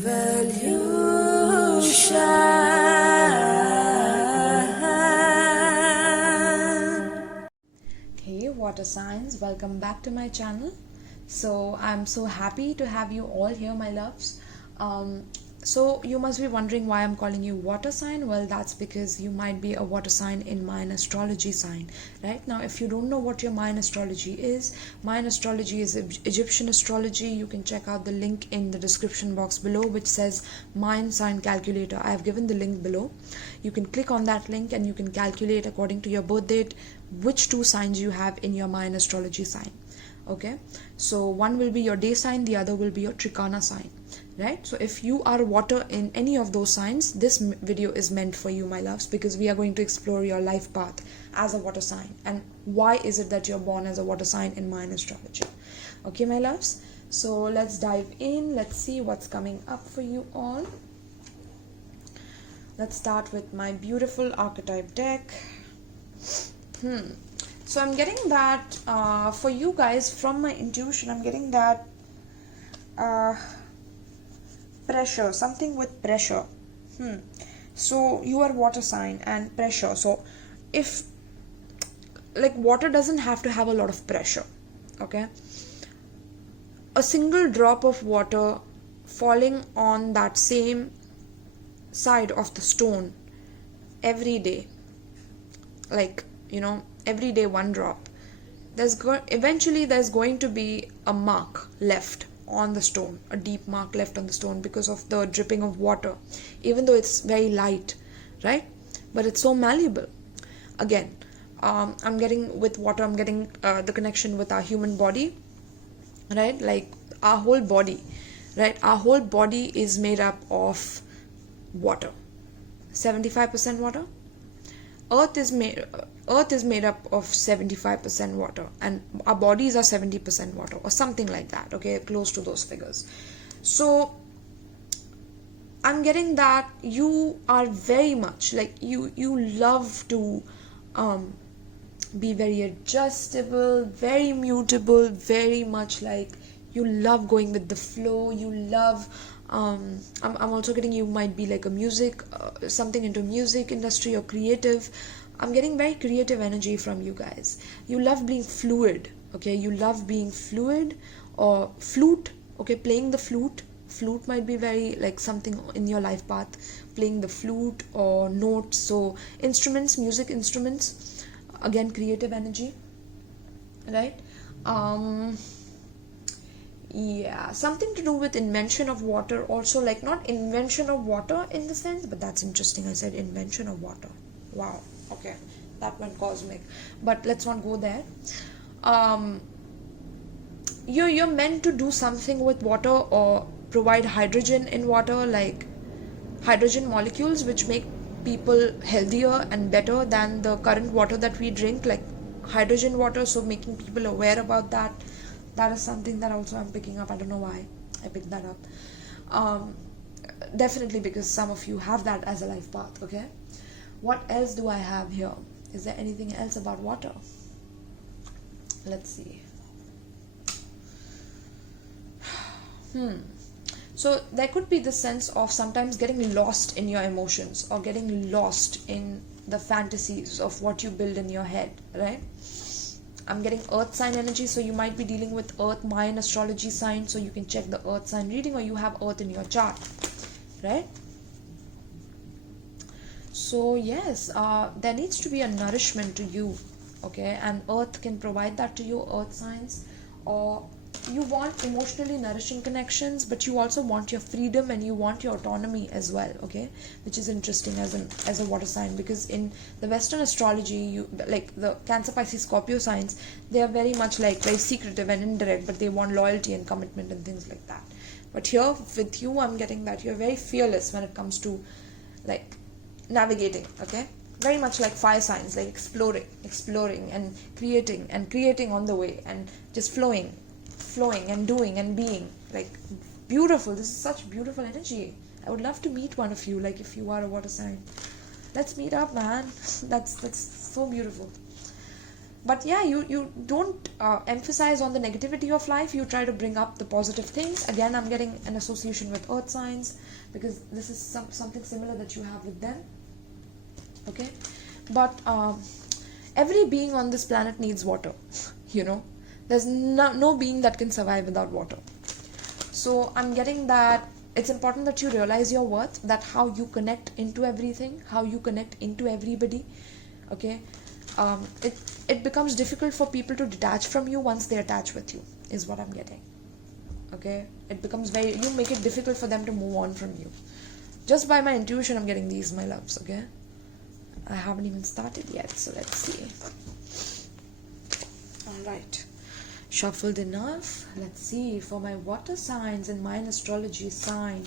Hey water signs, welcome back to my channel. So I'm so happy to have you all here, my loves. So you must be wondering why I'm calling you water sign. Well, that's because you might be a water sign in Mayan astrology sign. Right now, if you don't know what your Mayan astrology is Egyptian astrology. You can check out the link in the description box below, which says Mayan sign calculator. I have given the link below. You can click on that link and you can calculate according to your birth date which two signs you have in your Mayan astrology sign. Okay, so one will be your day sign, the other will be your Trikana sign, right? So if you are water in any of those signs, this video is meant for you, my loves, because we are going to explore your life path as a water sign and why is it that you're born as a water sign in Mayan astrology. Okay, my loves, so let's dive in. Let's see what's coming up for you all. Let's start with my beautiful archetype deck. So I'm getting that for you guys, from my intuition, I'm getting that pressure, something with pressure. So you are water sign and pressure. So if, like, water doesn't have to have a lot of pressure, okay? A single drop of water falling on that same side of the stone every day, like, you know, every day one drop, eventually there's going to be a mark left on the stone, a deep mark left on the stone because of the dripping of water, even though it's very light, right? But it's so malleable. Again, I'm getting with water, I'm getting the connection with our human body, right? Like our whole body, right? Our whole body is made up of water. 75% water. Earth is made up of 75% water, and our bodies are 70% water, or something like that, okay, close to those figures. So I'm getting that you are very much like, you love to be very adjustable, very mutable, very much like you love going with the flow. You love I'm also getting you might be like a music, something into music industry or creative. I'm getting very creative energy from you guys. You love being fluid, okay? You love being fluid, or flute, okay? Playing the flute. Flute might be very like something in your life path, playing the flute or notes. So instruments, music instruments, again, creative energy, right? Yeah, something to do with invention of water also, like not invention of water in the sense, but that's interesting. I said invention of water. Wow, okay, that went cosmic, but let's not go there. You're meant to do something with water or provide hydrogen in water, like hydrogen molecules which make people healthier and better than the current water that we drink, like hydrogen water. So making people aware about that. That is something that also I'm picking up. I don't know why I picked that up. Definitely because some of you have that as a life path, okay? What else do I have here? Is there anything else about water? Let's see. So there could be the sense of sometimes getting lost in your emotions, or getting lost in the fantasies of what you build in your head, right? I'm getting earth sign energy, so you might be dealing with earth Mayan astrology sign, so you can check the earth sign reading, or you have earth in your chart, right? So yes, there needs to be a nourishment to you, okay? And earth can provide that to you, earth signs. Or you want emotionally nourishing connections, but you also want your freedom and you want your autonomy as well, okay? Which is interesting as a water sign, because in the Western astrology, you like the Cancer, Pisces, Scorpio signs, they are very much like very secretive and indirect, but they want loyalty and commitment and things like that. But here with you, I'm getting that you're very fearless when it comes to like navigating, okay? Very much like fire signs, like exploring and creating on the way, and just flowing and doing and being, like beautiful. This is such beautiful energy. I would love to meet one of you, like if you are a water sign. Let's meet up, man. That's so beautiful. But yeah, you don't emphasize on the negativity of life. You try to bring up the positive things. Again, I'm getting an association with earth signs, because this is something similar that you have with them. Okay, but every being on this planet needs water. There's no being that can survive without water. So I'm getting that it's important that you realize your worth, that how you connect into everything, how you connect into everybody. Okay, it becomes difficult for people to detach from you once they attach with you, is what I'm getting. Okay, it becomes you make it difficult for them to move on from you. Just by my intuition, I'm getting these, my loves. Okay, I haven't even started yet, so let's see. All right, shuffled enough. Let's see, for my water signs and Mayan astrology sign,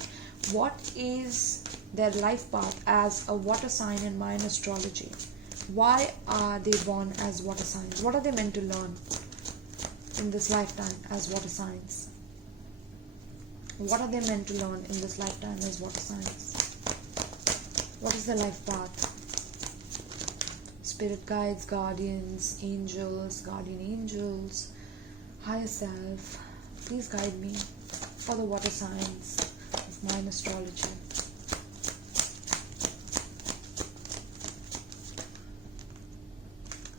what is their life path as a water sign in Mayan astrology? Why are they born as water signs? What are they meant to learn in this lifetime as water signs? What are they meant to learn in this lifetime as water signs? What is their life path? Spirit guides, guardians, angels, guardian angels, higher self, please guide me for the water signs of Mayan astrology.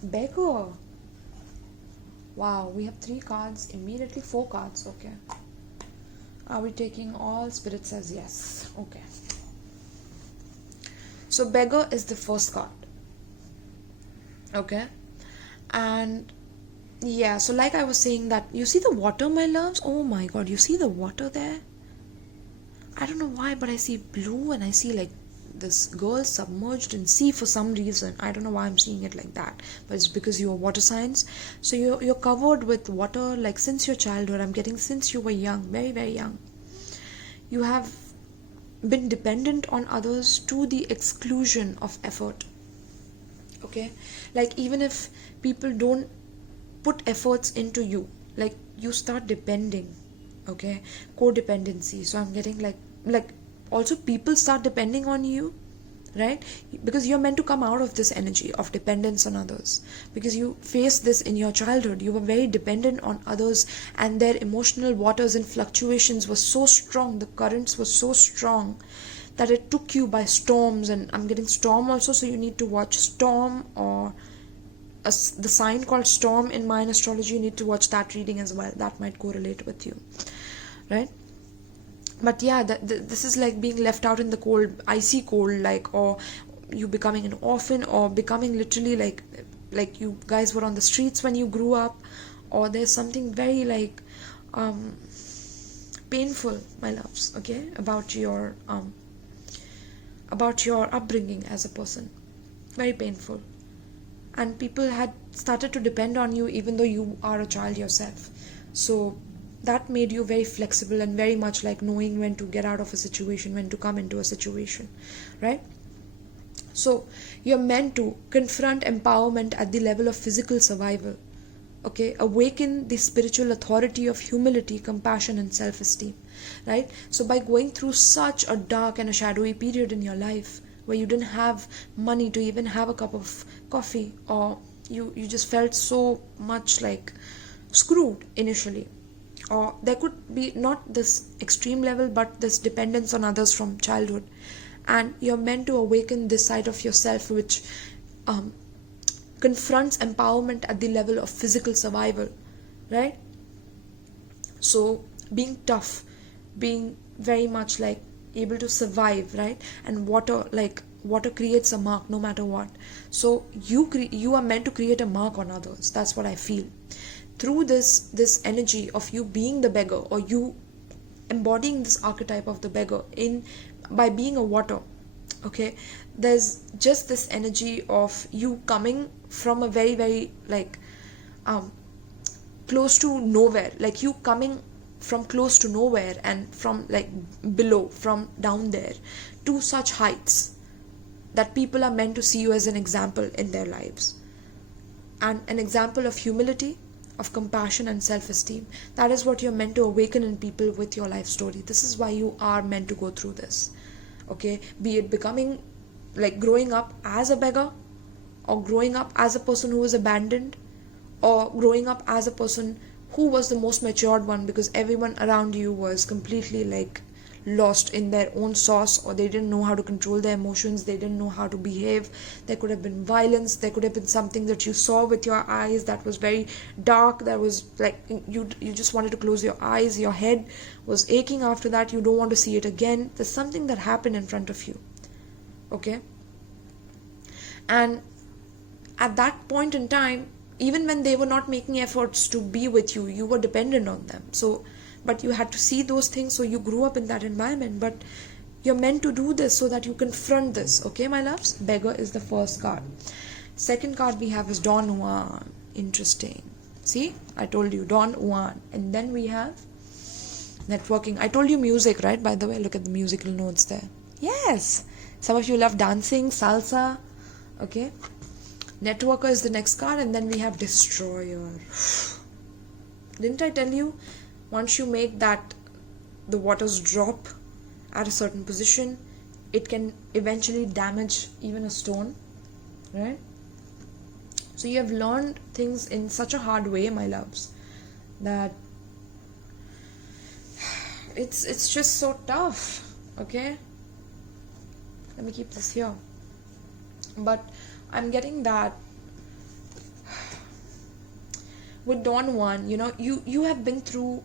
Beggar. Wow, we have 3 cards, immediately 4 cards. Okay, are we taking all? Spirit says yes. Okay, so beggar is the first card. Okay, and yeah, so like I was saying, that you see the water, my loves. Oh my god, you see the water there? I don't know why, but I see blue and I see like this girl submerged in sea for some reason. I don't know why I'm seeing it like that, but it's because you are water signs. So you're covered with water like since your childhood. I'm getting since you were young, very very young. You have been dependent on others to the exclusion of effort. Okay, like even if people don't put efforts into you, like you start depending. Okay, codependency. So I'm getting like also people start depending on you, right? Because you're meant to come out of this energy of dependence on others, because you faced this in your childhood. You were very dependent on others, and their emotional waters and fluctuations were so strong, the currents were so strong, that it took you by storms. And I'm getting storm also, so you need to watch storm, or the sign called storm in Mayan astrology. You need to watch that reading as well. That might correlate with you, right? But yeah, this is like being left out in the cold, icy cold, like, or you becoming an orphan, or becoming literally like you guys were on the streets when you grew up, or there's something very like painful, my loves, okay, about your upbringing as a person. Very painful. And people had started to depend on you even though you are a child yourself. So that made you very flexible and very much like knowing when to get out of a situation, when to come into a situation, right? So you're meant to confront empowerment at the level of physical survival. Okay, awaken the spiritual authority of humility, compassion, and self-esteem, right? So by going through such a dark and a shadowy period in your life, where you didn't have money to even have a cup of coffee, or you just felt so much like screwed initially, or there could be not this extreme level, but this dependence on others from childhood, and you're meant to awaken this side of yourself which confronts empowerment at the level of physical survival, right? So being tough, being very much like able to survive, right? And water creates a mark no matter what. So you are meant to create a mark on others. That's what I feel through this energy of you being the beggar, or you embodying this archetype of the beggar by being a water. Okay, there's just this energy of you coming from a very very like close to nowhere, like you coming from close to nowhere, and from like below, from down there to such heights that people are meant to see you as an example in their lives, and an example of humility, of compassion, and self-esteem. That is what you're meant to awaken in people with your life story. This is why you are meant to go through this. Okay, be it becoming like growing up as a beggar, or growing up as a person who was abandoned, or growing up as a person who was the most matured one because everyone around you was completely like lost in their own sauce, or they didn't know how to control their emotions, they didn't know how to behave. There could have been violence, there could have been something that you saw with your eyes that was very dark, that was like you just wanted to close your eyes, your head was aching after that, you don't want to see it again. There's something that happened in front of you, okay? And at that point in time, even when they were not making efforts to be with you, you were dependent on them. So but you had to see those things, so you grew up in that environment. But you're meant to do this so that you confront this, okay, my loves? Beggar is the first card. Second card we have is Don Juan. Interesting. See, I told you, Don Juan. And then we have networking. I told you music, right? By the way, look at the musical notes there. Yes, some of you love dancing, salsa, okay? Networker is the next card. And then we have Destroyer. Didn't I tell you? Once you make that, the waters drop at a certain position, it can eventually damage even a stone, right? So you have learned things in such a hard way, my loves, that it's just so tough, okay? Let me keep this here. But I'm getting that with Don Juan, you have been through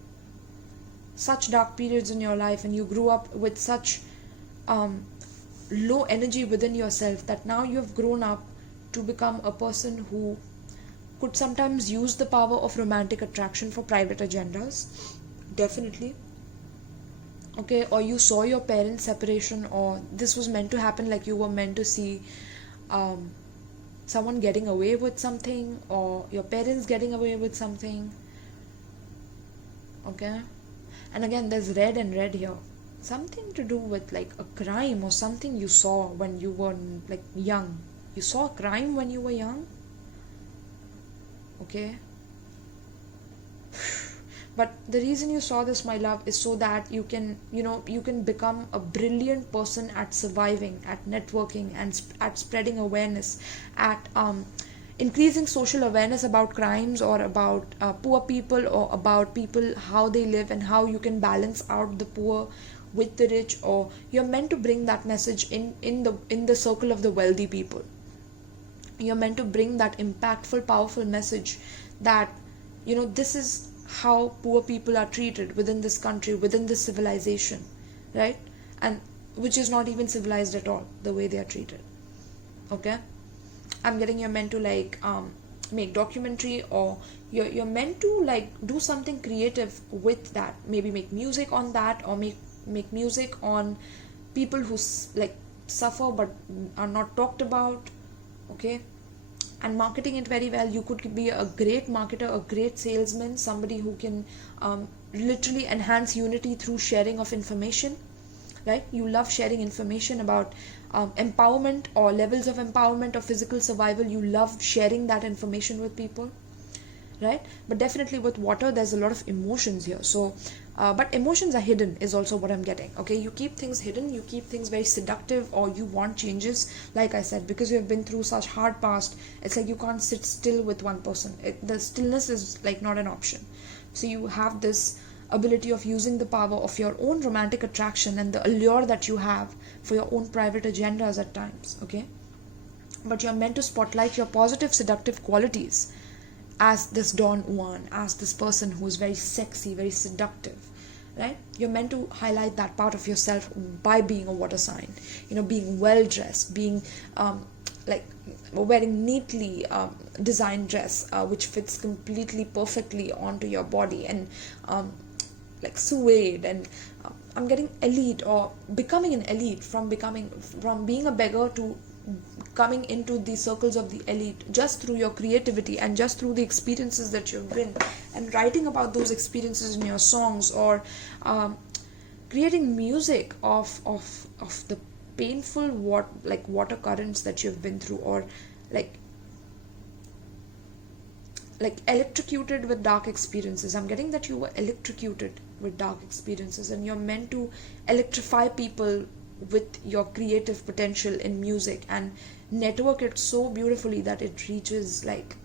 such dark periods in your life, and you grew up with such low energy within yourself, that now you have grown up to become a person who could sometimes use the power of romantic attraction for private agendas, definitely, okay? Or you saw your parents' separation, or this was meant to happen, like you were meant to see someone getting away with something, or your parents getting away with something, okay? And again, there's red and red here. Something to do with like a crime or something you saw when you were like young. You saw a crime when you were young? Okay? But the reason you saw this, my love, is so that you can, you can become a brilliant person at surviving, at networking, and at spreading awareness, at increasing social awareness about crimes, or about poor people, or about people, how they live, and how you can balance out the poor with the rich. Or you're meant to bring that message in the circle of the wealthy people. You're meant to bring that impactful, powerful message that this is how poor people are treated within this country, within this civilization, right? And which is not even civilized at all, the way they are treated, okay? I'm getting you're meant to like make documentary, or you're meant to like do something creative with that. Maybe make music on that, or make music on people who like suffer but are not talked about, okay? And marketing it very well. You could be a great marketer, a great salesman, somebody who can literally enhance unity through sharing of information, right? You love sharing information about empowerment, or levels of empowerment, or physical survival. You love sharing that information with people, right? But definitely with water, there's a lot of emotions here. So but emotions are hidden is also what I'm getting, okay? You keep things hidden, you keep things very seductive, or you want changes, like I said, because you have been through such hard past. It's like you can't sit still with one person. The stillness is like not an option. So you have this ability of using the power of your own romantic attraction and the allure that you have for your own private agendas at times, okay? But you're meant to spotlight your positive, seductive qualities as this Don Juan, as this person who is very sexy, very seductive, right? You're meant to highlight that part of yourself by being a water sign, being well dressed, being like wearing neatly designed dress, which fits completely perfectly onto your body, and like suede, and I'm getting elite, or becoming an elite, from being a beggar to coming into the circles of the elite, just through your creativity and just through the experiences that you've been, and writing about those experiences in your songs, or creating music of the painful water currents that you've been through, or like electrocuted with dark experiences. I'm getting that you were electrocuted with dark experiences, and you're meant to electrify people with your creative potential in music, and network it so beautifully that it reaches like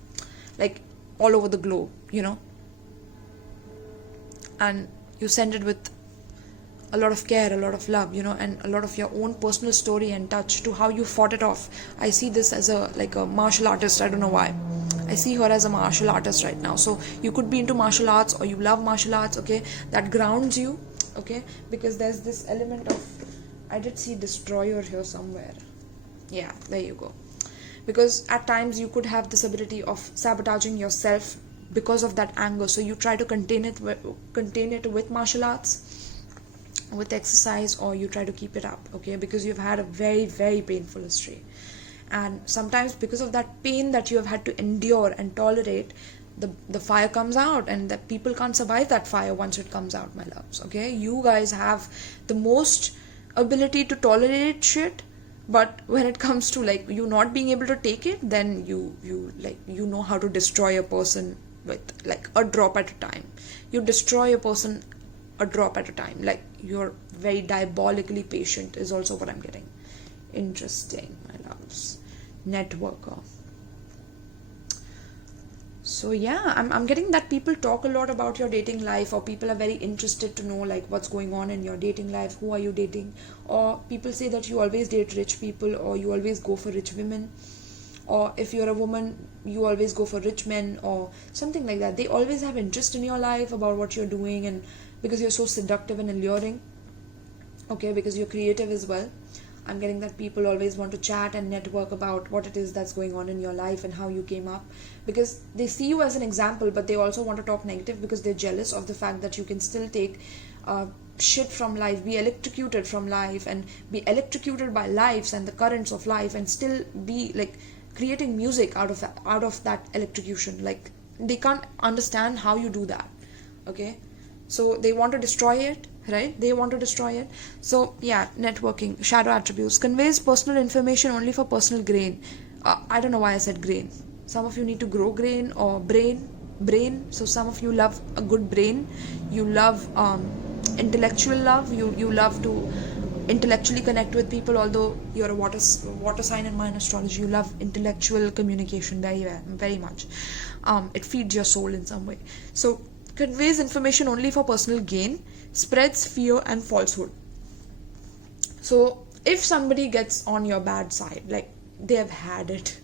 all over the globe, and you send it with a lot of care, a lot of love, and a lot of your own personal story and touch to how you fought it off. I see this as a martial artist. I don't know why. I see her as a martial artist right now. So you could be into martial arts or you love martial arts, okay? That grounds you, okay? Because there's this element of, I did see destroyer here somewhere. Yeah, there you go. Because at times you could have this ability of sabotaging yourself because of that anger. So you try to contain it with martial arts, with exercise, or you try to keep it up, okay? Because you've had a very, very painful history. And sometimes because of that pain that you have had to endure and tolerate, the fire comes out, and that people can't survive that fire once it comes out, my loves, okay? You guys have the most ability to tolerate shit, but when it comes to you not being able to take it, then you know how to destroy a person with a drop at a time. You destroy a person a drop at a time. You're very diabolically patient is also what I'm getting. Interesting, my loves. Networker. So yeah, I'm getting that people talk a lot about your dating life, or people are very interested to know what's going on in your dating life, who are you dating, or people say that you always date rich people, or you always go for rich women, or if you're a woman you always go for rich men, or something like that. They always have interest in your life about what you're doing, and because you're so seductive and alluring, okay, because you're creative as well. I'm getting that people always want to chat and network about what it is that's going on in your life and how you came up, because they see you as an example, but they also want to talk negative because they're jealous of the fact that you can still take shit from life, be electrocuted from life, and be electrocuted by lives and the currents of life, and still be creating music out of that electrocution. They can't understand how you do that, okay? So they want to destroy it, right? They want to destroy it. So yeah, networking, shadow attributes, conveys personal information only for personal gain. I don't know why I said grain. Some of you need to grow grain or brain. So some of you love a good brain. You love intellectual love. You love to intellectually connect with people. Although you're a water sign in Mayan astrology, you love intellectual communication very much. It feeds your soul in some way. So conveys information only for personal gain, spreads fear and falsehood. So if somebody gets on your bad side, they have had it,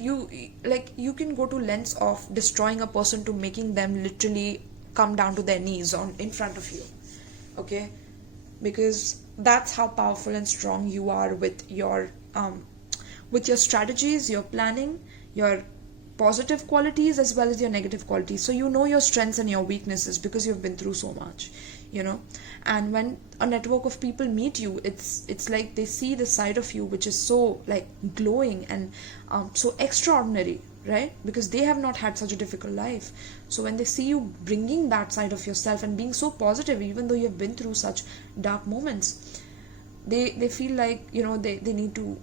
you can go to lengths of destroying a person to making them literally come down to their knees in front of you, okay? Because that's how powerful and strong you are with your strategies, your planning, your positive qualities as well as your negative qualities. So you know your strengths and your weaknesses because you've been through so much, and when a network of people meet you, it's like they see the side of you which is so glowing and so extraordinary, right? Because they have not had such a difficult life. So when they see you bringing that side of yourself and being so positive, even though you have been through such dark moments, they feel they need to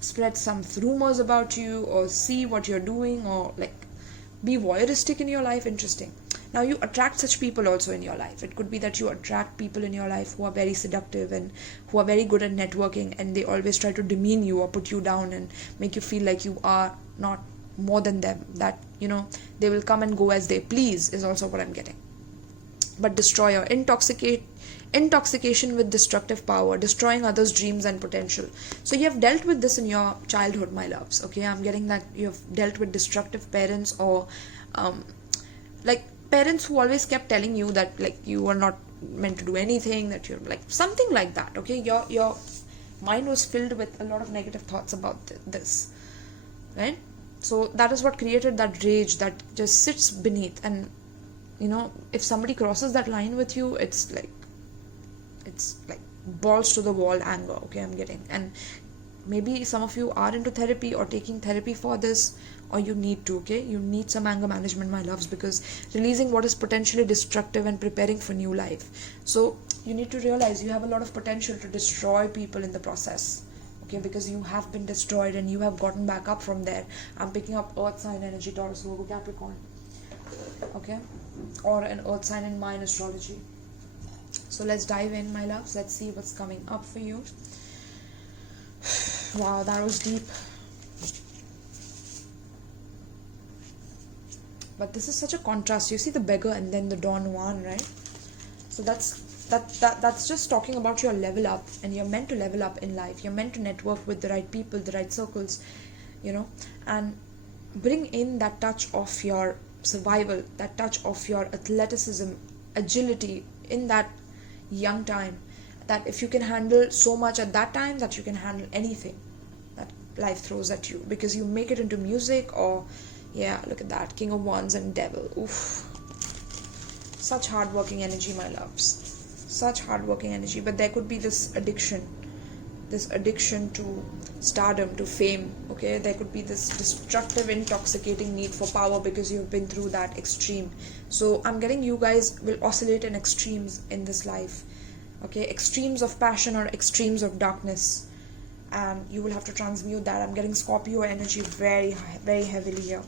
spread some rumors about you, or see what you're doing, or be voyeuristic in your life. Interesting. Now you attract such people also in your life. It could be that you attract people in your life who are very seductive and who are very good at networking, and they always try to demean you or put you down and make you feel like you are not more than them, that they will come and go as they please, is also what I'm getting. But destroyer, intoxication with destructive power, destroying others' dreams and potential. So you have dealt with this in your childhood, my loves, okay? I'm getting that you have dealt with destructive parents, or parents who always kept telling you that you are not meant to do anything, that you're something like that, okay? Your mind was filled with a lot of negative thoughts about this, right? So that is what created that rage that just sits beneath, and if somebody crosses that line with you, it's like balls to the wall anger, okay? I'm getting. And maybe some of you are into therapy or taking therapy for this, or you need to, okay? You need some anger management, my loves, because releasing what is potentially destructive and preparing for new life. So you need to realize you have a lot of potential to destroy people in the process, okay? Because you have been destroyed and you have gotten back up from there. I'm picking up earth sign energy, Taurus, Virgo, Capricorn, okay? Or an earth sign in Mayan astrology. So let's dive in, my loves. Let's see what's coming up for you. Wow, that was deep. But this is such a contrast. You see the beggar and then the Don Juan, right? So that's just talking about your level up, and you're meant to level up in life. You're meant to network with the right people, the right circles, and bring in that touch of your survival, that touch of your athleticism, agility in that young time, that if you can handle so much at that time, that you can handle anything that life throws at you, because you make it into music. Or yeah, look at that, King of Wands and Devil. Oof, such hardworking energy, my loves, such hardworking energy. But there could be this addiction to stardom, to fame. Okay, there could be this destructive, intoxicating need for power, because you've been through that extreme. So I'm getting you guys will oscillate in extremes in this life. Okay, extremes of passion or extremes of darkness, and you will have to transmute that. I'm getting Scorpio energy very, very heavily here.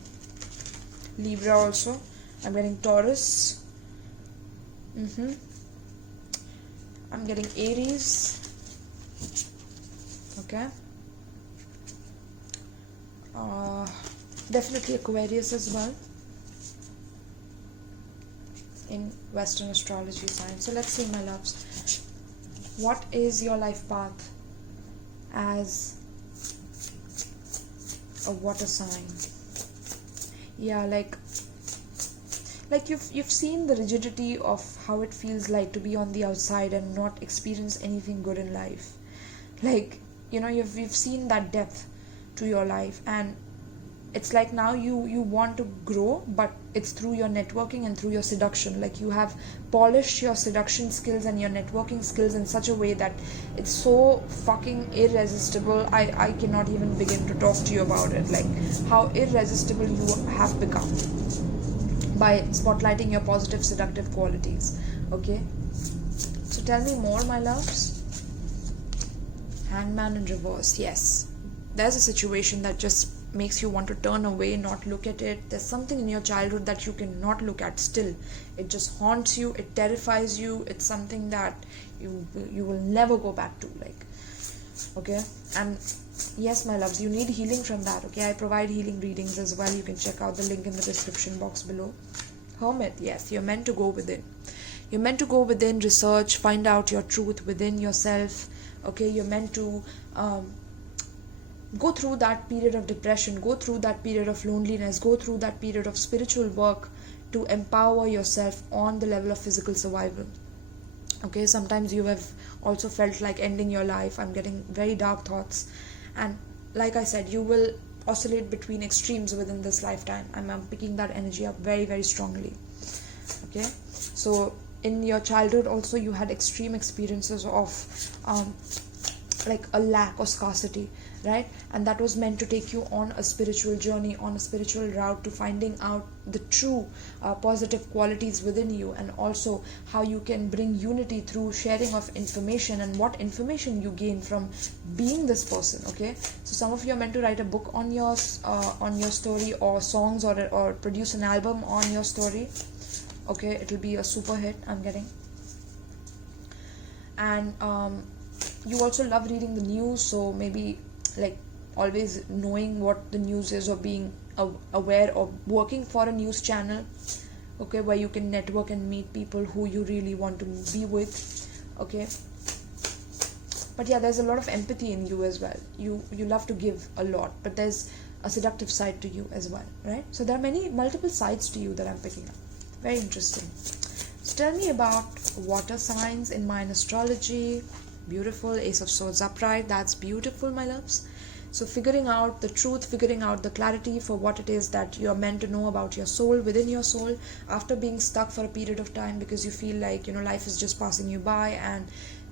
Libra also. I'm getting Taurus. I'm getting Aries. Okay. Definitely Aquarius as well in Western astrology sign. So let's see, my loves, what is your life path as a water sign? Yeah, like you've seen the rigidity of how it feels like to be on the outside and not experience anything good in life. Like, you've seen that depth to your life, and it's like now you want to grow, but it's through your networking and through your seduction. Like, you have polished your seduction skills and your networking skills in such a way that it's so fucking irresistible. I cannot even begin to talk to you about it, like how irresistible you have become by spotlighting your positive seductive qualities. Okay, so tell me more, my loves. Hangman in reverse. Yes, there's a situation that just makes you want to turn away, not look at it. There's something in your childhood that you cannot look at still. It just haunts you, it terrifies you. It's something that you will never go back to, like. Okay, and yes, my loves, you need healing from that. Okay, I provide healing readings as well. You can check out the link in the description box below. Hermit. Yes, you're meant to go within. You're meant to go within, research, find out your truth within yourself. Okay, you're meant to go through that period of depression, go through that period of loneliness, go through that period of spiritual work to empower yourself on the level of physical survival. Okay, sometimes you have also felt like ending your life. I'm getting very dark thoughts, and like I said, you will oscillate between extremes within this lifetime. I'm picking that energy up very, very strongly. Okay, so in your childhood also you had extreme experiences of like a lack or scarcity, right? And that was meant to take you on a spiritual journey, on a spiritual route to finding out the true positive qualities within you, and also how you can bring unity through sharing of information and what information you gain from being this person. Okay, so some of you are meant to write a book on your story, or songs, or produce an album on your story. Okay, it'll be a super hit, I'm getting. And you also love reading the news, so maybe like always knowing what the news is, or being aware of working for a news channel, okay, where you can network and meet people who you really want to be with. Okay, but yeah, there's a lot of empathy in you as well. You love to give a lot, but there's a seductive side to you as well, right? So there are multiple sides to you that I'm picking up. Very interesting. So tell me about water signs in Mayan astrology. Beautiful. Ace of Swords upright. That's beautiful, my loves. So figuring out the truth, figuring out the clarity for what it is that you're meant to know about your soul, within your soul, after being stuck for a period of time because you feel like, life is just passing you by and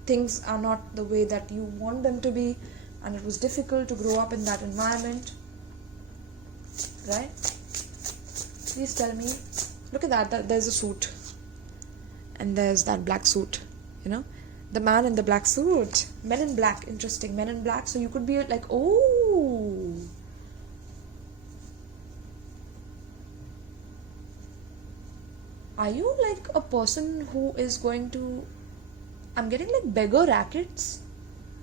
things are not the way that you want them to be, and it was difficult to grow up in that environment, right? Please tell me. Look at that, there's a suit, and there's that black suit, the man in the black suit. Men in black. Interesting. Men in black. So you could be like, oh, are you like a person who is going to, I'm getting like beggar rackets.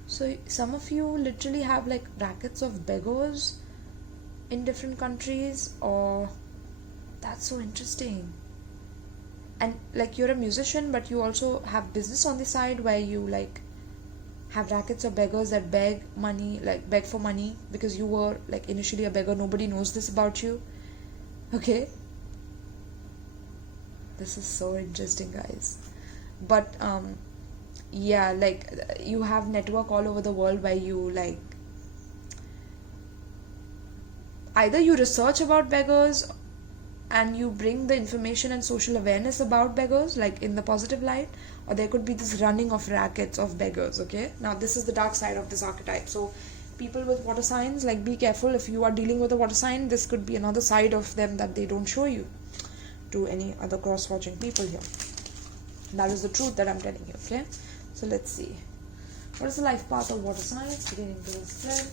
So some of you literally have like rackets of beggars in different countries, or That's so interesting. And like you're a musician, but you also have business on the side where you like have rackets of beggars that beg money, like beg for money, because you were like initially a beggar. Nobody knows this about you. Okay, this is so interesting, guys. But yeah, like you have network all over the world where you like either you research about beggars and you bring the information and social awareness about beggars, like in the positive light, or there could be this running of rackets of beggars. Okay, now this is the dark side of this archetype. So people with water signs, like be careful. If you are dealing with a water sign, this could be another side of them that they don't show you to any other cross-watching people here. That is the truth that I'm telling you. Okay, so let's see, what is the life path of water signs beginning to the spread.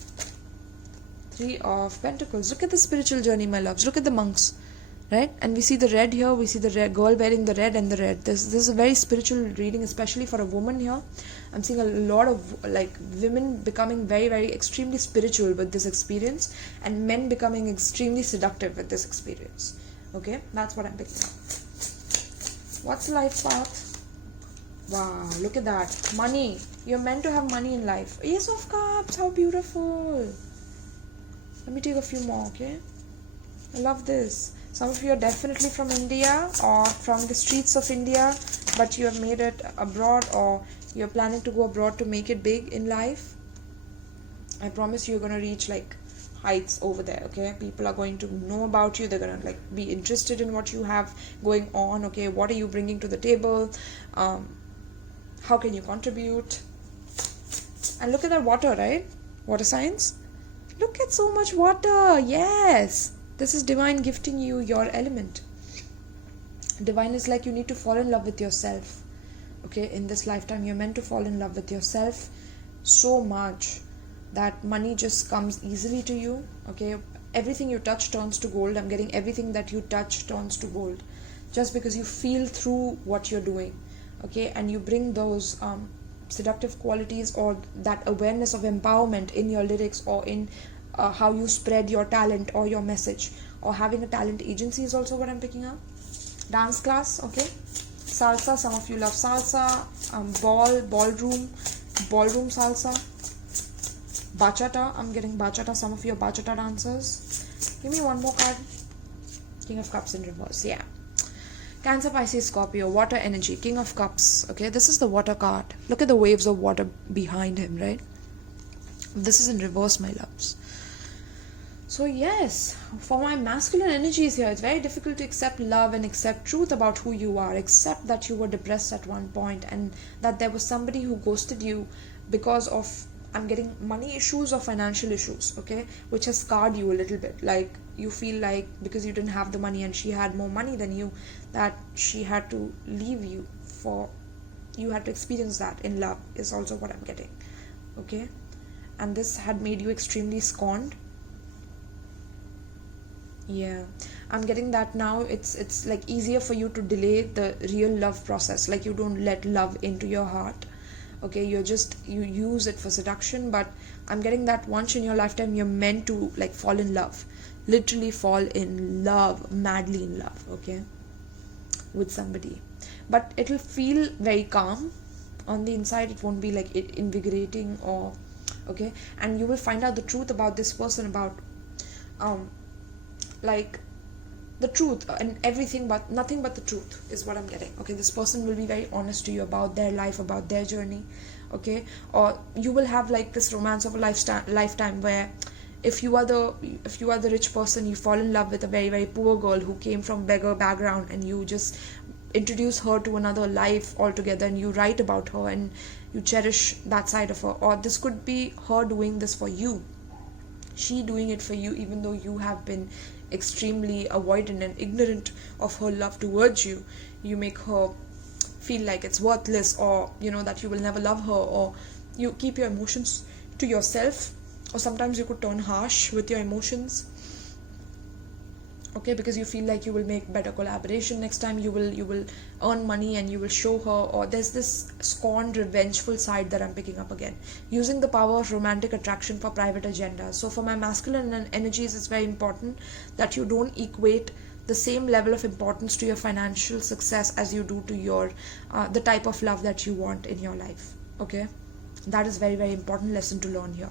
3 of Pentacles. Look at the spiritual journey, my loves. Look at the monks, right? And we see the red here. We see the red girl wearing the red and the red. This is a very spiritual reading, especially for a woman here. I'm seeing a lot of like women becoming very, very extremely spiritual with this experience, and men becoming extremely seductive with this experience. Okay, that's what I'm picking up. What's life path? Wow, look at that. Money. You're meant to have money in life. Ace of Cups. How beautiful. Let me take a few more, okay? I love this. Some of you are definitely from India or from the streets of India, but you have made it abroad, or you're planning to go abroad to make it big in life. I promise you're going to reach like heights over there, okay? People are going to know about you. They're going to like be interested in what you have going on, okay? What are you bringing to the table? How can you contribute? And look at that water, right? Water signs. Look at so much water. Yes. This is divine gifting you your element. Divine is like you need to fall in love with yourself. Okay, in this lifetime, you're meant to fall in love with yourself so much that money just comes easily to you. Okay, everything you touch turns to gold. I'm getting everything that you touch turns to gold, just because you feel through what you're doing. Okay, and you bring those seductive qualities or that awareness of empowerment in your lyrics, or in how you spread your talent or your message, or having a talent agency is also what I'm picking up. Dance class, okay. Salsa, some of you love salsa. Ballroom salsa. Bachata, I'm getting bachata, some of you are bachata dancers. Give me one more card. King of Cups in reverse, yeah. Cancer, Pisces, Scorpio, water energy, King of Cups. Okay, this is the water card. Look at the waves of water behind him, right? This is in reverse, my loves. So yes, for my masculine energies here, it's very difficult to accept love and accept truth about who you are. Accept that you were depressed at one point, and that there was somebody who ghosted you because of, I'm getting money issues or financial issues, okay, which has scarred you a little bit. Like you feel like because you didn't have the money and she had more money than you, that she had to leave you. For you had to experience that in love is also what I'm getting, okay. And this had made you extremely scorned. Yeah, I'm getting that now. It's like easier for you to delay the real love process. Like you don't let love into your heart. Okay, you use it for seduction. But I'm getting that once in your lifetime you're meant to like fall in love, literally fall in love, madly in love, okay, with somebody. But it'll feel very calm on the inside. It won't be like invigorating or okay. And you will find out the truth about this person, about like the truth and everything, but nothing but the truth is what I'm getting. Okay, this person will be very honest to you about their life, about their journey, okay. Or you will have like this romance of a lifetime where if you are the rich person, you fall in love with a very, very poor girl who came from beggar background, and you just introduce her to another life altogether, and you write about her and you cherish that side of her. Or this could be her doing this for you, she doing it for you, even though you have been extremely avoidant and ignorant of her love towards you. You make her feel like it's worthless, or you know that you will never love her, or you keep your emotions to yourself, or sometimes you could turn harsh with your emotions, okay, because you feel like you will make better collaboration next time, you will earn money and you will show her. Or there's this scorned, revengeful side that I'm picking up again, using the power of romantic attraction for private agendas. So for my masculine energies, it's very important that you don't equate the same level of importance to your financial success as you do to your the type of love that you want in your life. Okay, that is very, very important lesson to learn here.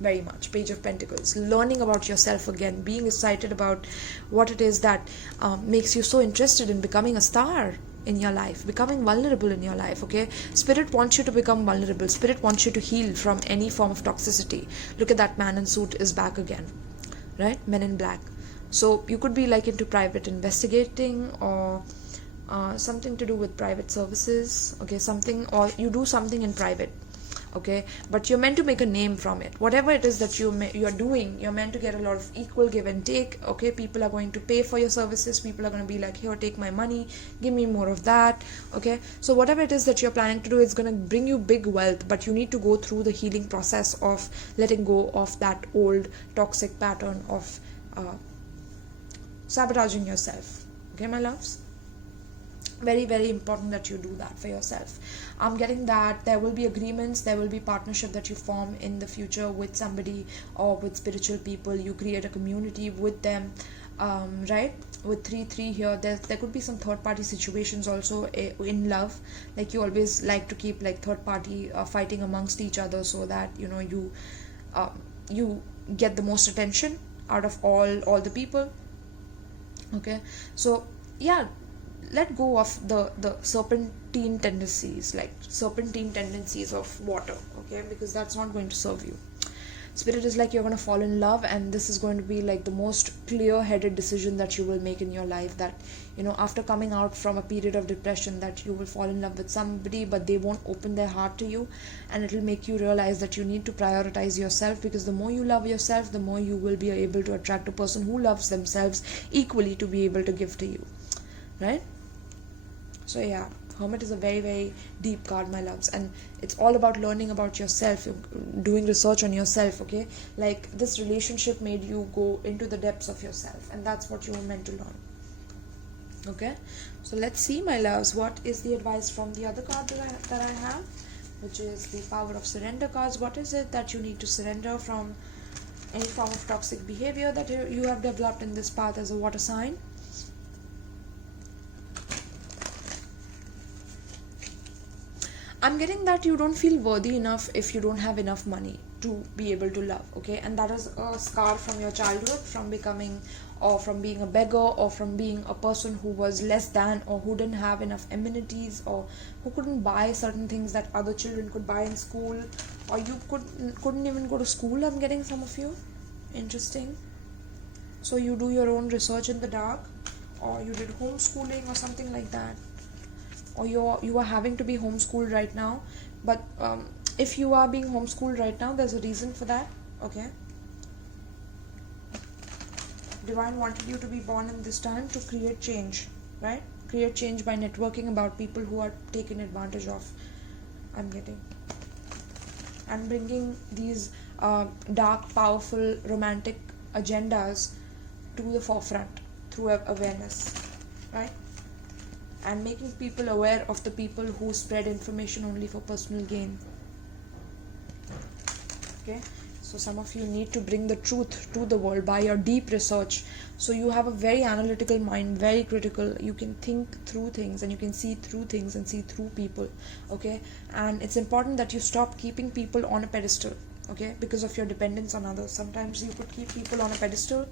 Very much. Page of Pentacles, learning about yourself again, being excited about what it is that makes you so interested in becoming a star in your life, becoming vulnerable in your life. Okay, Spirit wants you to become vulnerable. Spirit wants you to heal from any form of toxicity. Look at that, man in suit is back again, right? Men in black. So you could be like into private investigating, or something to do with private services. Okay, something, or you do something in private. Okay, but you're meant to make a name from it. Whatever it is that you're doing, you're meant to get a lot of equal give and take. Okay, people are going to pay for your services. People are going to be like, here, take my money, give me more of that. Okay, so whatever it is that you're planning to do, it's going to bring you big wealth, but you need to go through the healing process of letting go of that old toxic pattern of sabotaging yourself. Okay, my loves, very, very important that you do that for yourself. I'm getting that there will be agreements, there will be partnership that you form in the future with somebody or with spiritual people. You create a community with them, right? With 3-3 here, there could be some third party situations also in love. Like you always like to keep like third party fighting amongst each other, so that you get the most attention out of all the people. Okay, so yeah, let go of the serpentine tendencies of water. Okay, because that's not going to serve you. Spirit is like, you're going to fall in love, and this is going to be like the most clear-headed decision that you will make in your life, that after coming out from a period of depression, that you will fall in love with somebody, but they won't open their heart to you, and it will make you realize that you need to prioritize yourself, because the more you love yourself, the more you will be able to attract a person who loves themselves equally to be able to give to you, right? So yeah, Hermit is a very, very deep card, my loves, and it's all about learning about yourself, doing research on yourself. Okay, like this relationship made you go into the depths of yourself, and that's what you were meant to learn. Okay, so let's see, my loves, what is the advice from the other card that I have, which is the Power of Surrender cards. What is it that you need to surrender from any form of toxic behavior that you have developed in this path as a water sign? I'm getting that you don't feel worthy enough if you don't have enough money to be able to love. Okay, and that is a scar from your childhood, from becoming, or from being a beggar, or from being a person who was less than, or who didn't have enough amenities, or who couldn't buy certain things that other children could buy in school, or you couldn't even go to school. I'm getting some of you. Interesting. So you do your own research in the dark, or you did homeschooling or something like that, or you are having to be homeschooled right now. But if you are being homeschooled right now, there's a reason for that. Okay, Divine wanted you to be born in this time to create change, right? Create change by networking about people who are taken advantage of, I'm getting, and bringing these dark, powerful, romantic agendas to the forefront through awareness, right? And making people aware of the people who spread information only for personal gain. Okay, so some of you need to bring the truth to the world by your deep research. So you have a very analytical mind, very critical. You can think through things, and you can see through things and see through people. Okay, and it's important that you stop keeping people on a pedestal. Okay, because of your dependence on others. Sometimes you could keep people on a pedestal,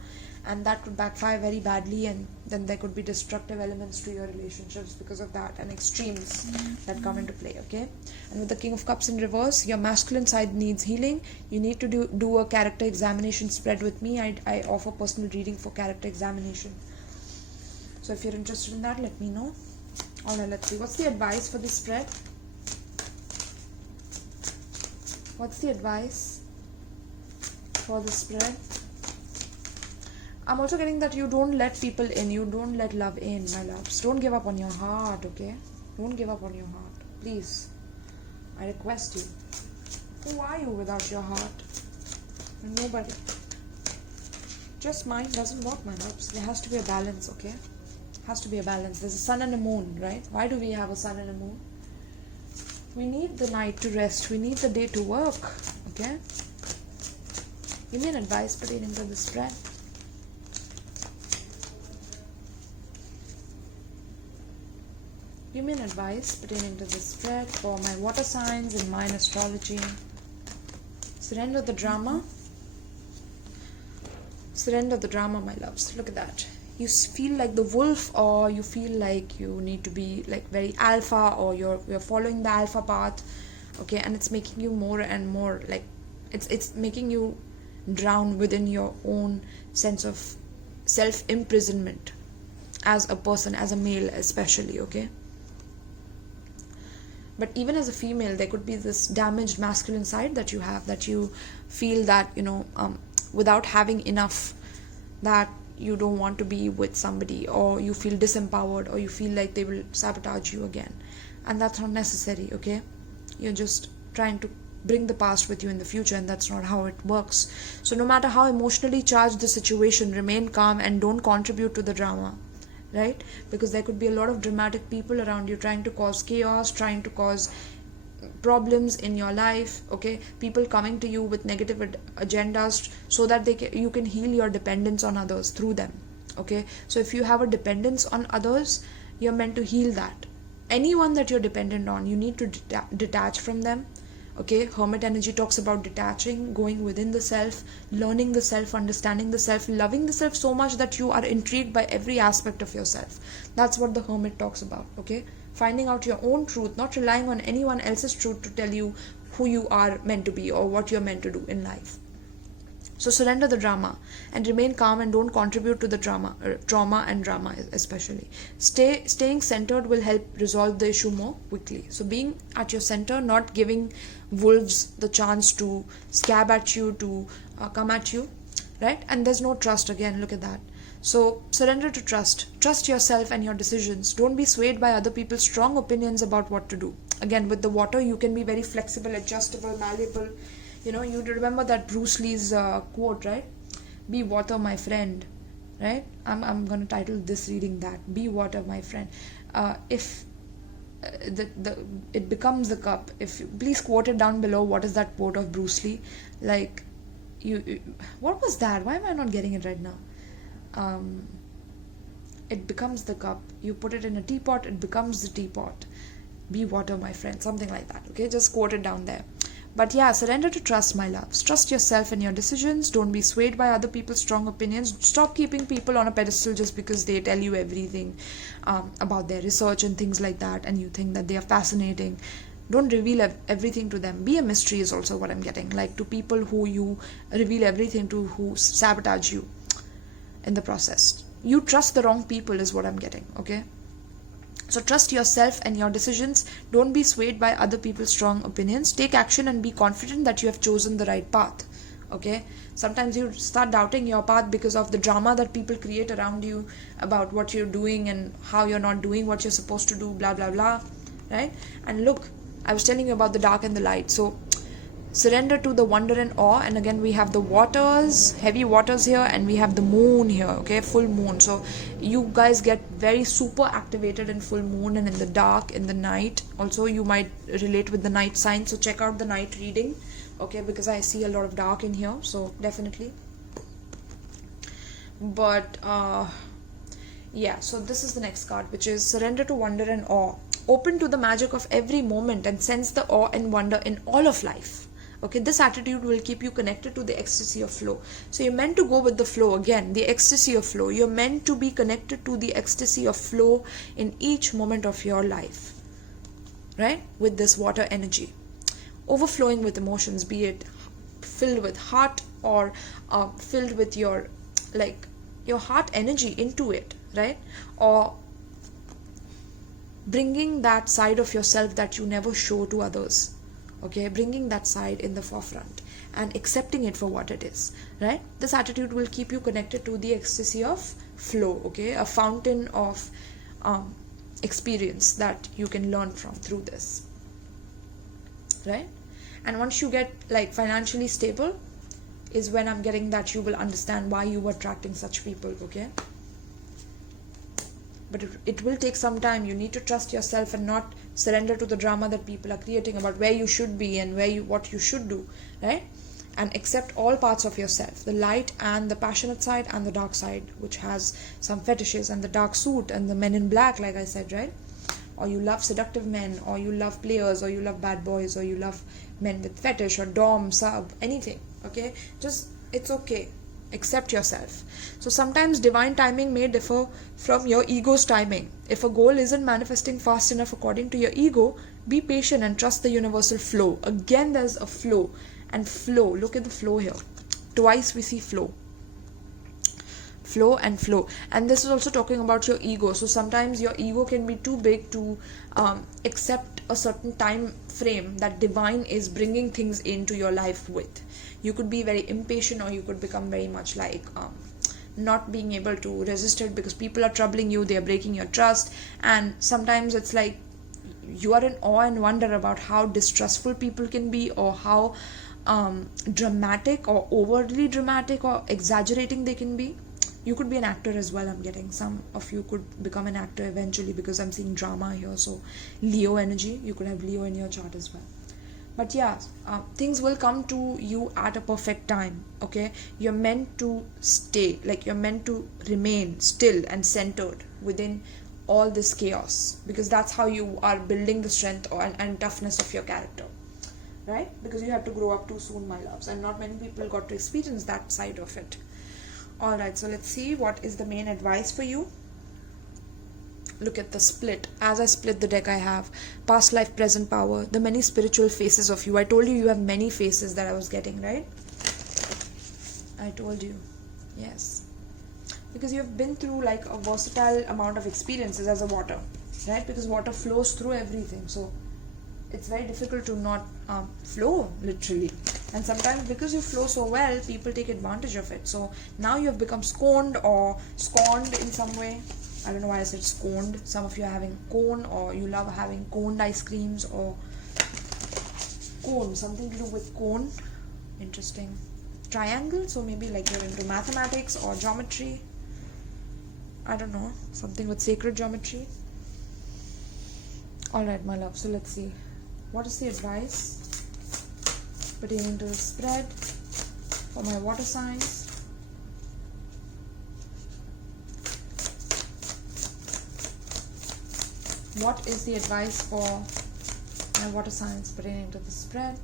and that could backfire very badly, and then there could be destructive elements to your relationships because of that, and extremes that come into play. Okay, and with the King of Cups in reverse, your masculine side needs healing. You need to do a character examination spread with me. I offer personal reading for character examination, so if you're interested in that, let me know. Alright, let's see, what's the advice for this spread? What's the advice for the spread? I'm also getting that you don't let people in. You don't let love in, my loves. Don't give up on your heart, okay? Don't give up on your heart. Please. I request you. Who are you without your heart? Nobody. Just mind doesn't work, my loves. There has to be a balance, okay? Has to be a balance. There's a sun and a moon, right? Why do we have a sun and a moon? We need the night to rest. We need the day to work. Okay? Give me an advice pertaining to the spread. Give me an advice pertaining to this spread for my water signs in Mayan astrology. Surrender the drama. Surrender the drama, my loves. Look at that. You feel like the wolf, or you feel like you need to be like very alpha, or you're following the alpha path, okay, and it's making you more and more like it's making you drown within your own sense of self-imprisonment as a person, as a male especially, okay. But even as a female, there could be this damaged masculine side that you have, that you feel that, without having enough, that you don't want to be with somebody, or you feel disempowered, or you feel like they will sabotage you again. And that's not necessary, okay? You're just trying to bring the past with you in the future, and that's not how it works. So no matter how emotionally charged the situation, remain calm and don't contribute to the drama, right? Because there could be a lot of dramatic people around you trying to cause chaos, trying to cause problems in your life, okay, people coming to you with negative agendas so that you can heal your dependence on others through them, okay. So if you have a dependence on others, you're meant to heal that. Anyone that you're dependent on, you need to detach from them, okay. Hermit energy talks about detaching, going within the self, learning the self, understanding the self, loving the self so much that you are intrigued by every aspect of yourself. That's what the hermit talks about, okay. Finding out your own truth, not relying on anyone else's truth to tell you who you are meant to be or what you're meant to do in life. So surrender the drama and remain calm and don't contribute to the trauma and drama especially. Staying centered will help resolve the issue more quickly. So being at your center, not giving wolves the chance to scab at you, to come at you, right? And there's no trust again, look at that. So surrender to trust. Trust yourself and your decisions. Don't be swayed by other people's strong opinions about what to do. Again, with the water, you can be very flexible, adjustable, malleable. You remember that Bruce Lee's quote, right? Be water, my friend, right? I'm going to title this reading that. Be water, my friend. If it becomes the cup. If you, please quote it down below. What is that quote of Bruce Lee? Like, what was that? Why am I not getting it right now? It becomes the cup. You put it in a teapot, it becomes the teapot. Be water, my friend. Something like that, okay? Just quote it down there. But yeah, surrender to trust, my loves. Trust yourself and your decisions. Don't be swayed by other people's strong opinions. Stop keeping people on a pedestal just because they tell you everything about their research and things like that, and you think that they are fascinating. Don't reveal everything to them. Be a mystery is also what I'm getting. Like, to people who you reveal everything to, who sabotage you in the process. You trust the wrong people is what I'm getting, okay? So trust yourself and your decisions. Don't be swayed by other people's strong opinions. Take action and be confident that you have chosen the right path, okay? Sometimes you start doubting your path because of the drama that people create around you about what you're doing and how you're not doing what you're supposed to do, blah, blah, blah, right? And look, I was telling you about the dark and the light. So surrender to the wonder and awe. And again, we have the waters, heavy waters here, and we have the moon here, okay, full moon. So you guys get very super activated in full moon and in the dark, in the night. Also, you might relate with the night sign, so check out the night reading, okay, because I see a lot of dark in here, so definitely. But yeah, so this is the next card, which is surrender to wonder and awe. Open to the magic of every moment and sense the awe and wonder in all of life. Okay, this attitude will keep you connected to the ecstasy of flow. So you're meant to go with the flow. Again, the ecstasy of flow. You're meant to be connected to the ecstasy of flow in each moment of your life, right? With this water energy, overflowing with emotions, be it filled with heart or filled with your heart energy into it, right? Or bringing that side of yourself that you never show to others, okay, bringing that side in the forefront and accepting it for what it is, right? This attitude will keep you connected to the ecstasy of flow, okay, a fountain of experience that you can learn from through this, right? And once you get like financially stable is when I'm getting that you will understand why you were attracting such people, okay? But it will take some time. You need to trust yourself and not surrender to the drama that people are creating about where you should be and what you should do, right? And accept all parts of yourself, the light and the passionate side and the dark side, which has some fetishes, and the dark suit and the men in black, like I said, right? or you love seductive men, or you love players, or you love bad boys, or you love men with fetish or dom, sub, anything, okay? Just, it's okay. Accept yourself. So sometimes divine timing may differ from your ego's timing. If a goal isn't manifesting fast enough according to your ego, be patient and trust the universal flow. Again, there's a flow. And flow, look at the flow here. Twice we see flow. Flow and flow. And this is also talking about your ego. So sometimes your ego can be too big to accept a certain time frame that divine is bringing things into your life with. You could be very impatient, or you could become very much like not being able to resist it because people are troubling you, they are breaking your trust. And sometimes it's like you are in awe and wonder about how distrustful people can be, or how dramatic or overly dramatic or exaggerating they can be. You could be an actor as well, I'm getting. Some of you could become an actor eventually, because I'm seeing drama here. So Leo energy, you could have Leo in your chart as well. But yeah, things will come to you at a perfect time, okay? You're meant to stay, like you're meant to remain still and centered within all this chaos, because that's how you are building the strength and toughness of your character, right? Because you have to grow up too soon, my loves, and not many people got to experience that side of it. Alright, so let's see what is the main advice for you. Look at the split. As I split the deck, I have past life, present power, the many spiritual faces of you. I told you you have many faces that I was getting, right? I told you. Yes. Because you have been through like a versatile amount of experiences as a water, right? Because water flows through everything. So it's very difficult to not flow, literally. And sometimes because you flow so well, people take advantage of it. So now you have become scorned or scorned in some way. I don't know why I said scorned. Some of you are having cone, or you love having coned ice creams, or cone, something to do with cone. Interesting. Triangle, so maybe like you're into mathematics or geometry. I don't know, something with sacred geometry. Alright, my love, so let's see. What is the advice pertaining to the spread for my water signs? What is the advice for my water signs pertaining to the spread?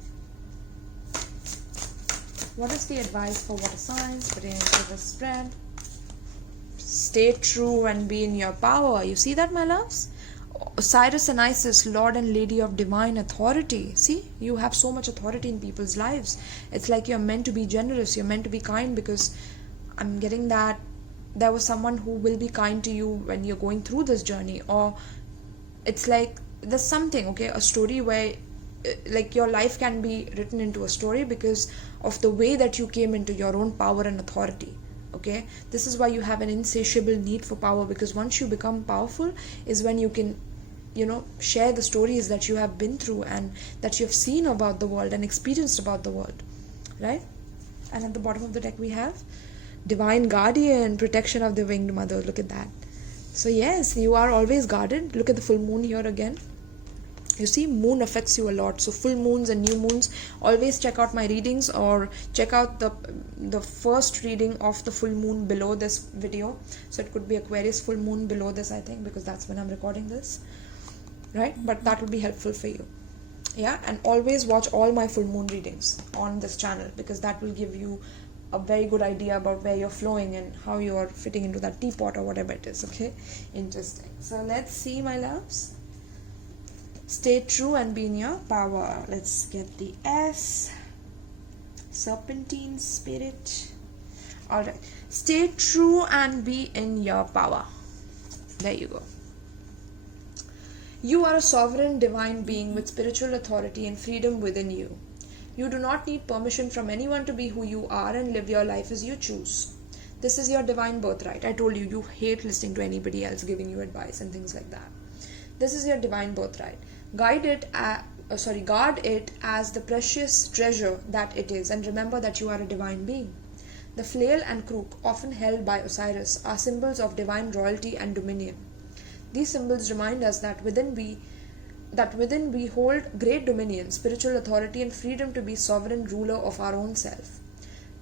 What is the advice for water signs pertaining to the spread? Stay true and be in your power. You see that, my loves? Osiris and Isis, Lord and Lady of Divine Authority. See, you have so much authority in people's lives. It's like you're meant to be generous, you're meant to be kind, because I'm getting that there was someone who will be kind to you when you're going through this journey. Or it's like there's something, okay, a story where like your life can be written into a story because of the way that you came into your own power and authority. Okay, this is why you have an insatiable need for power, because once you become powerful is when you can, share the stories that you have been through and that you have seen about the world and experienced about the world, right? And at the bottom of the deck we have divine guardian, protection of the winged mother. Look at that. So yes, you are always guarded. Look at the full moon here again. You see, moon affects you a lot. So full moons and new moons, always check out my readings, or check out the first reading of the full moon below this video. So it could be Aquarius full moon below this, I think, because that's when I'm recording this, right? But that would be helpful for you. Yeah, and always watch all my full moon readings on this channel, because that will give you a very good idea about where you're flowing and how you're fitting into that teapot or whatever it is. Okay, interesting. So let's see, my loves. Stay true and be in your power. Let's get the S. Serpentine spirit. Alright. Stay true and be in your power. There you go. You are a sovereign divine being with spiritual authority and freedom within you. You do not need permission from anyone to be who you are and live your life as you choose. This is your divine birthright. I told you, you hate listening to anybody else giving you advice and things like that. This is your divine birthright. Guard it as the precious treasure that it is, and remember that you are a divine being. The flail and crook, often held by Osiris, are symbols of divine royalty and dominion. These symbols remind us that within we hold great dominion, spiritual authority, and freedom to be sovereign ruler of our own self.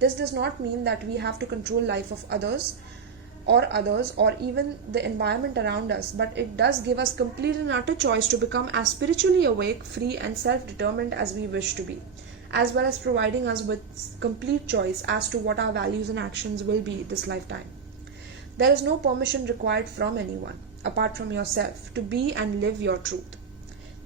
This does not mean that we have to control life of others, or others or even the environment around us, but it does give us complete and utter choice to become as spiritually awake, free, and self-determined as we wish to be, as well as providing us with complete choice as to what our values and actions will be this lifetime. There is no permission required from anyone, apart from yourself, to be and live your truth.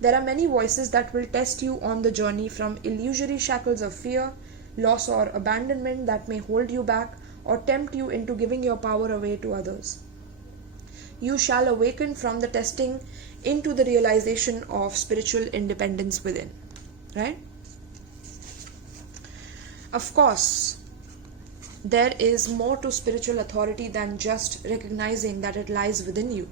There are many voices that will test you on the journey, from illusory shackles of fear, loss, or abandonment that may hold you back or tempt you into giving your power away to others. You shall awaken from the testing into the realization of spiritual independence within. Right? Of course, there is more to spiritual authority than just recognizing that it lies within you.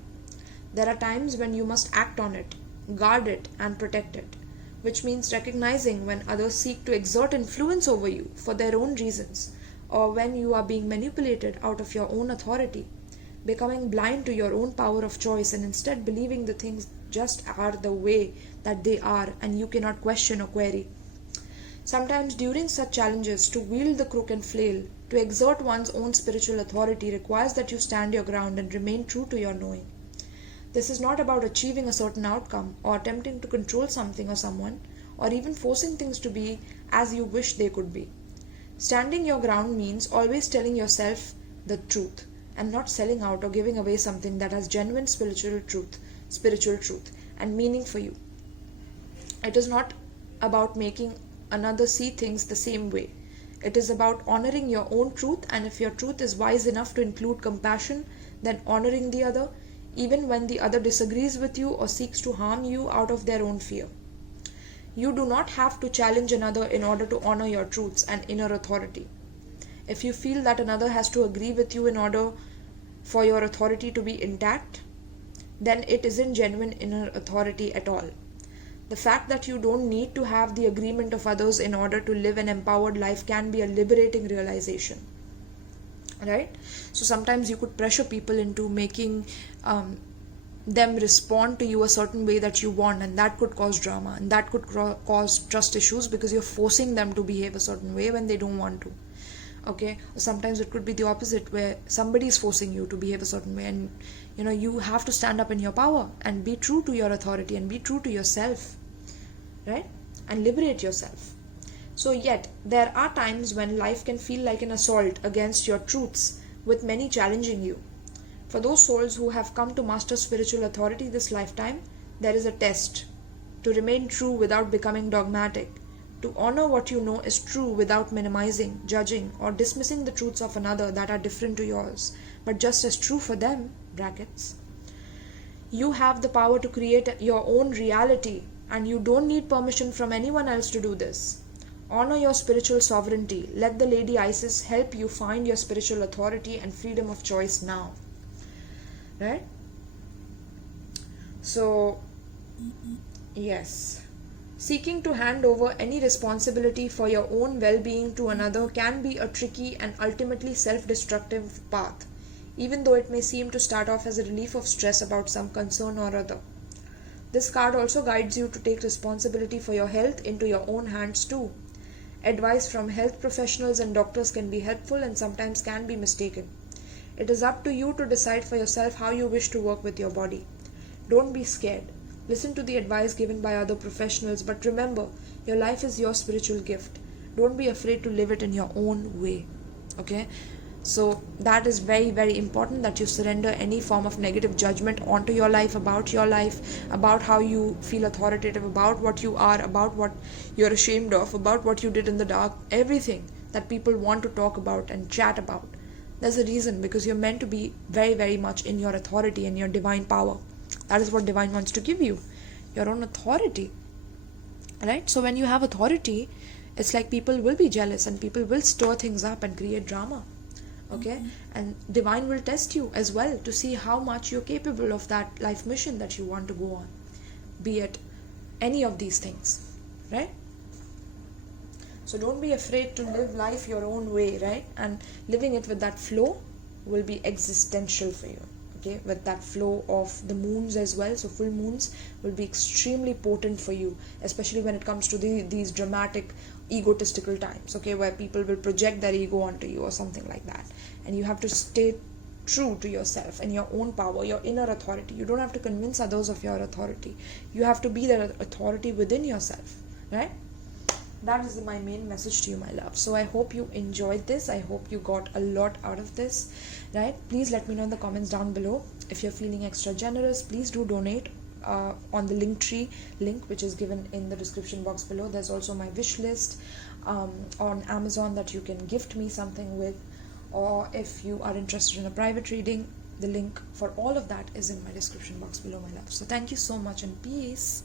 There are times when you must act on it, guard it, and protect it, which means recognizing when others seek to exert influence over you for their own reasons, or when you are being manipulated out of your own authority, becoming blind to your own power of choice and instead believing the things just are the way that they are and you cannot question or query. Sometimes during such challenges, to wield the crook and flail, to exert one's own spiritual authority requires that you stand your ground and remain true to your knowing. This is not about achieving a certain outcome or attempting to control something or someone, or even forcing things to be as you wish they could be. Standing your ground means always telling yourself the truth and not selling out or giving away something that has genuine spiritual truth and meaning for you. It is not about making another see things the same way. It is about honoring your own truth, and if your truth is wise enough to include compassion, then honoring the other, even when the other disagrees with you or seeks to harm you out of their own fear. You do not have to challenge another in order to honor your truths and inner authority. If you feel that another has to agree with you in order for your authority to be intact, then it isn't genuine inner authority at all. The fact that you don't need to have the agreement of others in order to live an empowered life can be a liberating realization. Right? So sometimes you could pressure people into making them respond to you a certain way that you want, and that could cause drama, and that could cause trust issues because you're forcing them to behave a certain way when they don't want to. Okay, or sometimes it could be the opposite, where somebody is forcing you to behave a certain way, and you have to stand up in your power and be true to your authority and be true to yourself, right? And liberate yourself. So yet there are times when life can feel like an assault against your truths, with many challenging you. For those souls who have come to master spiritual authority this lifetime, there is a test to remain true without becoming dogmatic, to honor what you know is true without minimizing, judging, or dismissing the truths of another that are different to yours, but just as true for them, brackets. You have the power to create your own reality, and you don't need permission from anyone else to do this. Honor your spiritual sovereignty. Let the Lady Isis help you find your spiritual authority and freedom of choice now. Right? So, yes. Seeking to hand over any responsibility for your own well-being to another can be a tricky and ultimately self-destructive path, even though it may seem to start off as a relief of stress about some concern or other. This card also guides you to take responsibility for your health into your own hands too. Advice from health professionals and doctors can be helpful and sometimes can be mistaken. It is up to you to decide for yourself how you wish to work with your body. Don't be scared. Listen to the advice given by other professionals, but remember, your life is your spiritual gift. Don't be afraid to live it in your own way. Okay? So that is very, very important, that you surrender any form of negative judgment onto your life, about how you feel authoritative, about what you are, about what you're ashamed of, about what you did in the dark, everything that people want to talk about and chat about. There's a reason, because you're meant to be very, very much in your authority and your divine power. That is what divine wants to give you, your own authority. Right? So when you have authority, it's like people will be jealous and people will stir things up and create drama. Okay? And divine will test you as well to see how much you're capable of that life mission that you want to go on, be it any of these things. Right? So don't be afraid to live life your own way, right? And living it with that flow will be existential for you. Okay, with that flow of the moons as well. So full moons will be extremely potent for you, especially when it comes to these dramatic egotistical times, okay, where people will project their ego onto you or something like that, and you have to stay true to yourself and your own power, your inner authority. You don't have to convince others of your authority. You have to be the authority within yourself, right? That is my main message to you, my love. So I hope you enjoyed this. I hope you got a lot out of this, right? Please let me know in the comments down below. If you're feeling extra generous, please do donate on the Linktree link, which is given in the description box below. There's also my wish list on Amazon that you can gift me something with, or if you are interested in a private reading, the link for all of that is in my description box below, my love. So thank you so much and peace.